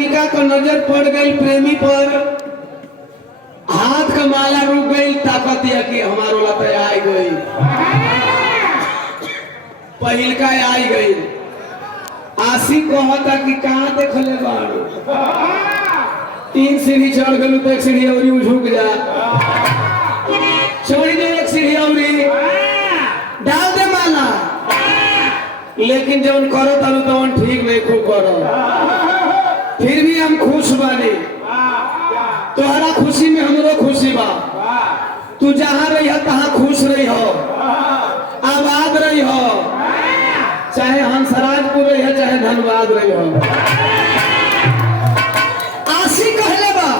प्रेमिका का नजर पड़ गई प्रेमी पर, हाथ का माला रुक गई, ताकत या कि हमारो लते आई गई, पहिल का आई गई। आशी कहता कि कहाँ देखले बाड़ू, 3 सीढ़ी चढ़ गलू तो 1 सीढ़ी और झुक जा, चढ़ी दे 1 सीढ़ी और डाल दे माला। लेकिन जब करो तब तो ठीक नहीं खूब करो, फिर भी हम खुश बानी। तोहरा खुशी में हमरो खुशी बा। तू जहाँ रही हो तहाँ खुश रही हो, आबाद रही हो, चाहे हंसराजपुर रही हो चाहे धनबाद रही हो। आशी कहले बा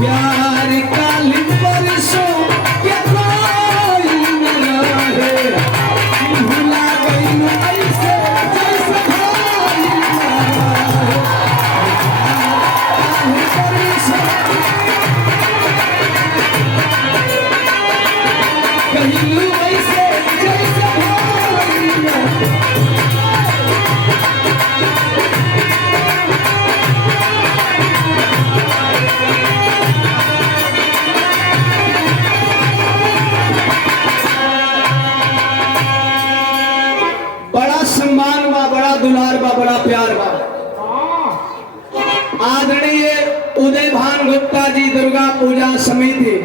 प्यार काल परसों के कोई न रहे, भुला गई ऐसे जैसे भाई कहलू ऐसे जैसे भाई। सम्मान बा, बड़ा दुलार बा, बड़ा प्यार बा। आदरणीय उदय भान गुप्ता जी दुर्गा पूजा समिति